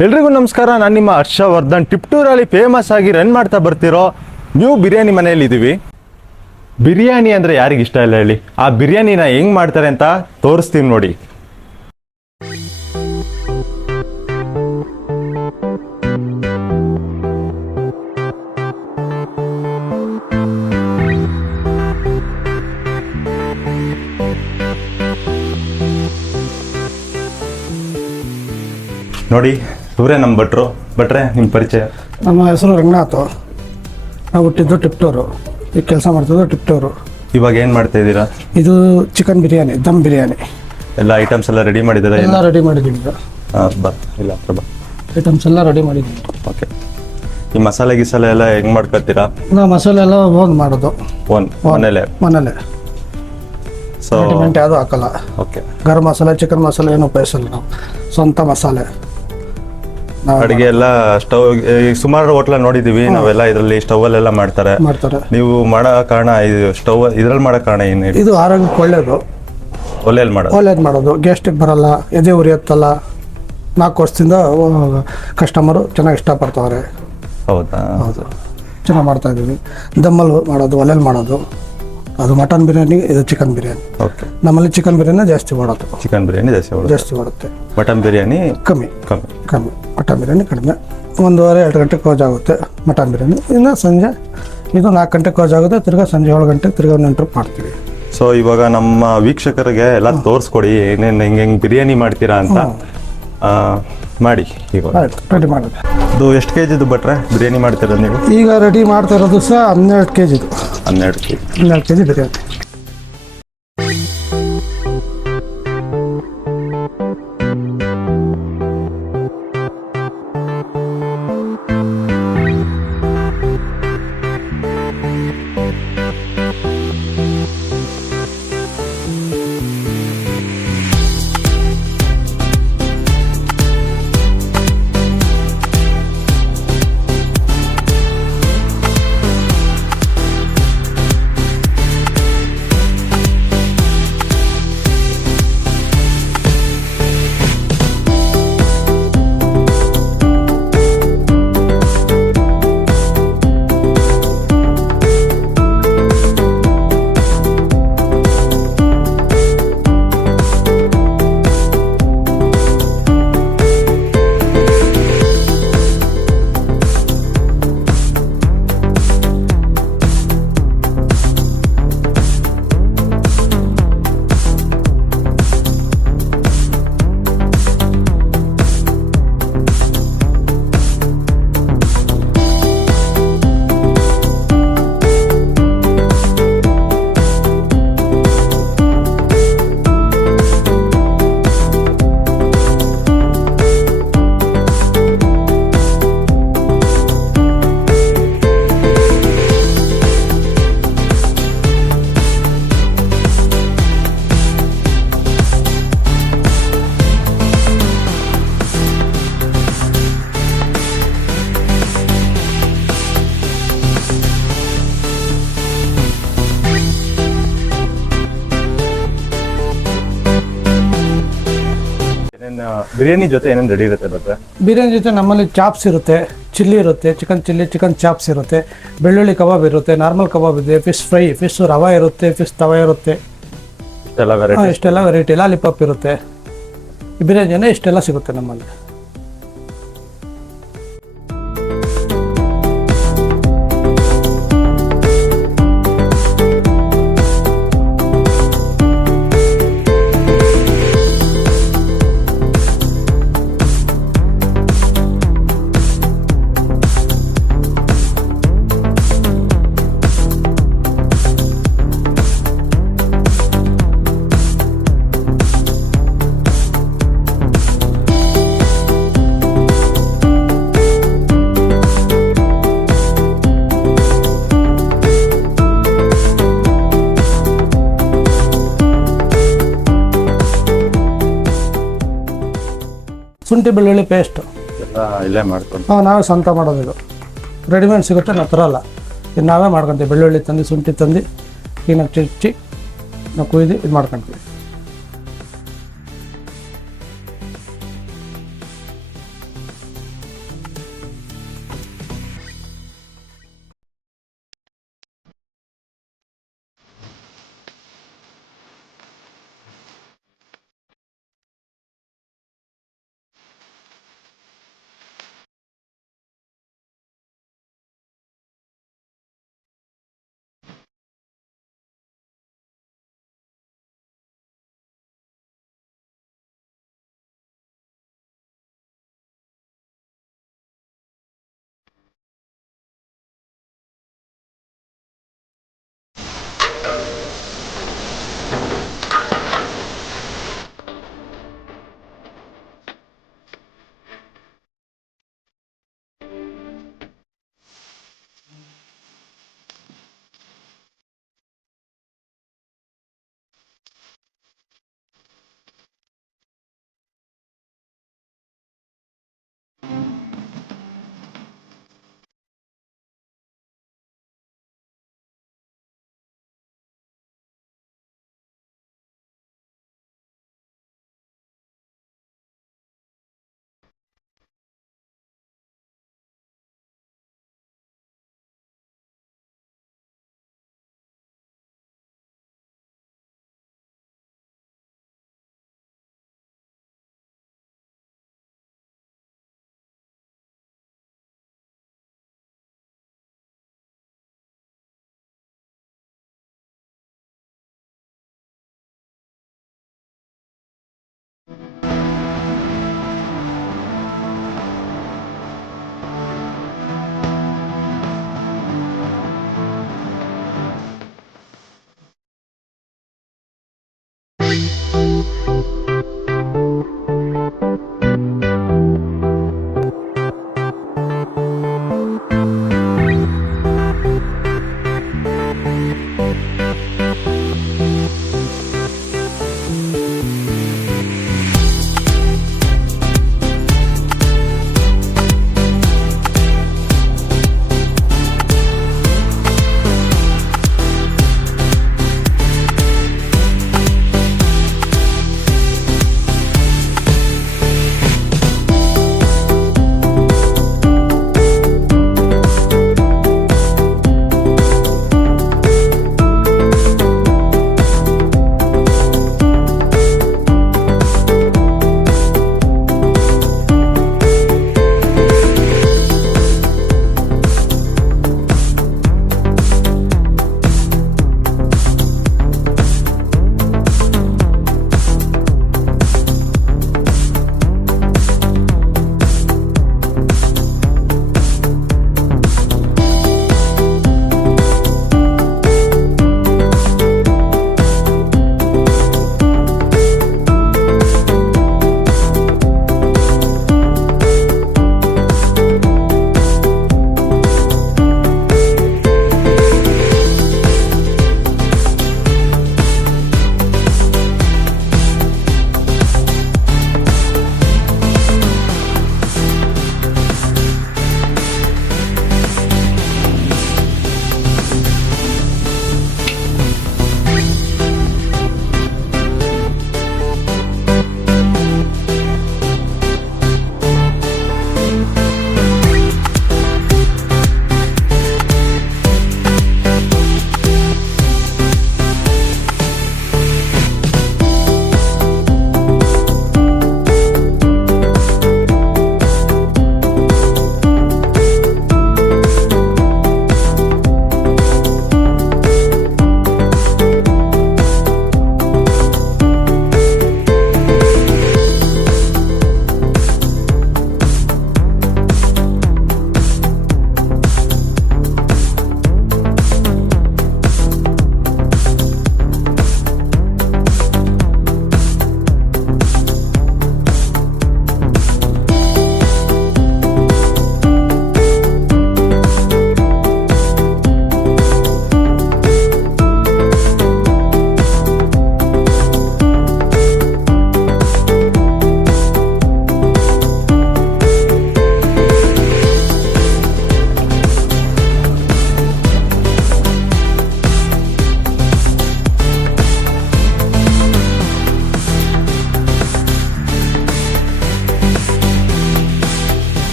ಎಲ್ರಿಗೂ ನಮಸ್ಕಾರ. ನಾನು ನಿಮ್ಮ ಹರ್ಷವರ್ಧನ್. ಟಿಪ್ಟೂರಲ್ಲಿ ಫೇಮಸ್ ಆಗಿ ರನ್ ಮಾಡ್ತಾ ಬರ್ತಿರೋ ನ್ಯೂ ಬಿರಿಯಾನಿ ಮನೆಯಲ್ಲಿ ಇದ್ದೀವಿ. ಬಿರಿಯಾನಿ ಅಂದರೆ ಯಾರಿಗೆ ಇಷ್ಟ ಇಲ್ಲ ಹೇಳಿ? ಆ ಬಿರಿಯಾನಿನ ಹೆಂಗೆ ಮಾಡ್ತಾರೆ ಅಂತ ತೋರಿಸ್ತೀವಿ ನೋಡಿ. ನೋಡಿ, ಇವರೇ ನಮ್ಮ ಭಟ್ರೆ. ನಿಮ್ಮ ಪರಿಚಯ? ನಮ್ಮ ಹೆಸರು ರಂಗನಾಥ್. ನಾವು ಹುಟ್ಟಿದ್ದು ಟಿಪ್ಟೂರು, ಈಗ ಕೆಲಸ ಮಾಡ್ತಿದ್ದು ಟಿಪ್ಟೂರು. ಇವಾಗ ಏನು ಮಾಡ್ತಾ ಇದ್ದೀರಾ? ಇದು ಚಿಕನ್ ಬಿರಿಯಾನಿ, ದಮ್ ಬಿರಿಯಾನಿ. ಎಲ್ಲ ಐಟಮ್ಸ್ ಎಲ್ಲ ರೆಡಿ ಮಾಡಿದ್ದೀರಾ? ಎಲ್ಲ ರೆಡಿ ಮಾಡಿದ್ದೀವಿ. ಐಟಮ್ಸ್ ಎಲ್ಲ ರೆಡಿ ಮಾಡಿದ್ದೀವಿ. ಓಕೆ. ಈ ಮಸಾಲೆ ಗಿಸಾಲೆ ಎಲ್ಲ ಹೆಂಗೆ ಮಾಡ್ಕೊತೀರಾ? ನಾವು ಮಸಾಲೆ ಎಲ್ಲ ಓನ್ ಮಾಡೋದು, ಮನೇಲೆ. ಸೊ ರೆಡಿಮೆಂಟ್ ಯಾವುದು ಹಾಕಲ್ಲ. ಓಕೆ. ಗರಂ ಮಸಾಲೆ, ಚಿಕನ್ ಮಸಾಲೆ ಏನು ಉಪಯೋಗಿಸಲ್ಲ. ನಾವು ಸ್ವಂತ ಮಸಾಲೆ. ಅಡಿಗೆ ಎಲ್ಲ ಸ್ಟವ್, ಸುಮಾರು ಹೋಟ್ಲ ನೋಡಿದೀವಿ ನಾವೆಲ್ಲ, ಇದರಲ್ಲಿ ಸ್ಟವಲ್ಲೆಲ್ಲ ಮಾಡ್ತಾರೆ. ನೀವು ಮಾಡೋ ಕಾರಣ, ಇದು ಸ್ಟವ್ ಇದ್ರಲ್ಲಿ ಮಾಡೋ ಕಾರಣ ಏನು? ಇದು ಆರೋಗ್ಯಕ್ಕೆ ಒಳ್ಳೇದು. ಒಳ್ಳೇದು ಮಾಡೋದು, ಗ್ಯಾಸ್ಟ್ರಿಕ್ ಬರಲ್ಲ, ಎದೆ ಉರಿಯತ್ತಲ್ಲ. 4 ವರ್ಷದಿಂದ ಕಸ್ಟಮರು ಚೆನ್ನಾಗಿ ಇಷ್ಟಪಡ್ತವ್ರೆ. ಹೌದಾ? ಹೌದು, ಚೆನ್ನಾಗಿ ಮಾಡ್ತಾ ಇದ್ದೀವಿ. ದಮ್ಮಲ್ಲಿ ಮಾಡೋದು, ಒಲೆಯಲ್ಲಿ ಮಾಡೋದು. ಅದು ಮಟನ್ ಬಿರಿಯಾನಿ, ಇದು ಚಿಕನ್ ಬಿರಿಯಾನಿ. ಓಕೆ. ನಮ್ಮಲ್ಲಿ ಚಿಕನ್ ಬಿರಿಯಾನಿ ಜಾಸ್ತಿ ಮಾಡೋದು. ಚಿಕನ್ ಬಿರಿಯಾನಿ ಜಾಸ್ತಿ ಮಾಡುತ್ತೆ. ಮಟನ್ ಬಿರಿಯಾನಿ ಕಮ್ಮಿ. ಮಟನ್ ಬಿರಿಯಾನಿ ಕಡಿಮೆ. 1:30-2 ಗಂಟೆ ಕ್ಲೋಸ್ ಆಗುತ್ತೆ ಮಟನ್ ಬಿರಿಯಾನಿ. ಇನ್ನು ಸಂಜೆ ಇದು 4 ಗಂಟೆ ಕ್ಲೋಸ್ ಆಗುತ್ತೆ. ತಿರ್ಗಾ ಸಂಜೆ 7 ಗಂಟೆಗೆ ತಿರ್ಗಾ ಟ್ರಿಪ್ ಮಾಡ್ತೀವಿ. ಸೊ ಇವಾಗ ನಮ್ಮ ವೀಕ್ಷಕರಿಗೆ ಎಲ್ಲ ತೋರಿಸ್ಕೊಡಿ, ಏನೇನು ಹೆಂಗೆ ಬಿರಿಯಾನಿ ಮಾಡ್ತೀರಾ ಅಂತ. ಮಾಡಿ ಇವಾಗ ರೆಡಿ ಮಾಡೋದು. ಇದು ಎಷ್ಟು ಕೆ ಜಿದು ಭಟ್ರೆ ಬಿರಿಯಾನಿ ಮಾಡ್ತೀರಾ ನೀವು? ಈಗ ರೆಡಿ ಮಾಡ್ತಾ ಇರೋದು ಸಹ 12 ಕೆ ಜಿದು. 12 ಕೆ ಜಿ ಬಿರಿಯಾನಿ. ಬಿರಿಯಾನಿ ಜೊತೆ ಏನೇನು ರೆಡಿ ಇರುತ್ತೆ ಭಟ್ರೆ? ಬಿರಿಯಾನಿ ಜೊತೆ ನಮ್ಮಲ್ಲಿ ಚಾಪ್ಸ್ ಇರುತ್ತೆ, ಚಿಲ್ಲಿ ಇರುತ್ತೆ, ಚಿಕನ್ ಚಿಲ್ಲಿ, ಚಿಕನ್ ಚಾಪ್ಸ್ ಇರುತ್ತೆ, ಬೆಳ್ಳುಳ್ಳಿ ಕಬಾಬ್ ಇರುತ್ತೆ, ನಾರ್ಮಲ್ ಕಬಾಬ್ ಇದೆ, ಫಿಶ್ ಫ್ರೈ, ಫಿಶ್ ರವಾ ಇರುತ್ತೆ, ಫಿಶ್ ತವಾ ಇರುತ್ತೆ. ಇಷ್ಟೆಲ್ಲ ವೆರೈಟಿ. ಲಾಲಿಪಾಪ್ ಇರುತ್ತೆ. ಬಿರಿಯಾನಿ ಇಷ್ಟೆಲ್ಲ ಸಿಗುತ್ತೆ ನಮ್ಮಲ್ಲಿ. ಶುಂಠಿ ಬೆಳ್ಳುಳ್ಳಿ ಪೇಸ್ಟ್ ಇಲ್ಲೇ ಮಾಡ್ಕೊಂಡು ನಾವೇ ಸ್ವಂತ ಮಾಡೋದು. ಇದು ರೆಡಿಮೇಡ್ ಸಿಗುತ್ತೆ, ನಾವು ತರಲ್ಲ. ಇದು ನಾವೇ ಮಾಡ್ಕೊತೀವಿ. ಬೆಳ್ಳುಳ್ಳಿ ತಂದು, ಶುಂಠಿ ತಂದು ಕ್ಲೀನಾಗಿ ಚಿಚ್ಚಿ ನಾವು ಕುಯ್ದು ಇದು ಮಾಡ್ಕೊತೀವಿ.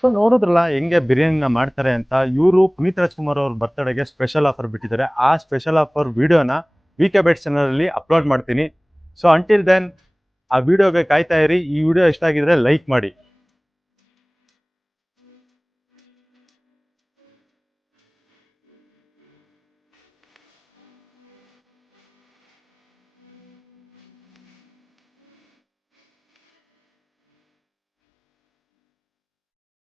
ಸೊ ನೋಡಿದ್ರಲ್ಲ ಹೆಂಗೆ ಬಿರಿಯಾನಿನ ಮಾಡ್ತಾರೆ ಅಂತ. ಇವರು ಪುನೀತ್ ರಾಜ್ಕುಮಾರ್ ಅವ್ರ ಬರ್ತಡೆಗೆ ಸ್ಪೆಷಲ್ ಆಫರ್ ಬಿಟ್ಟಿದ್ದಾರೆ. ಆ ಸ್ಪೆಷಲ್ ಆಫರ್ ವಿಡಿಯೋನ VK Bites ಚಾನಲಲ್ಲಿ ಅಪ್ಲೋಡ್ ಮಾಡ್ತೀನಿ. ಸೊ ಅಂಟಿಲ್ ದೆನ್ ಆ ವಿಡಿಯೋಗೆ ಕಾಯ್ತಾ ಇರಿ. ಈ ವಿಡಿಯೋ ಇಷ್ಟ ಆಗಿದ್ರೆ ಲೈಕ್ ಮಾಡಿ.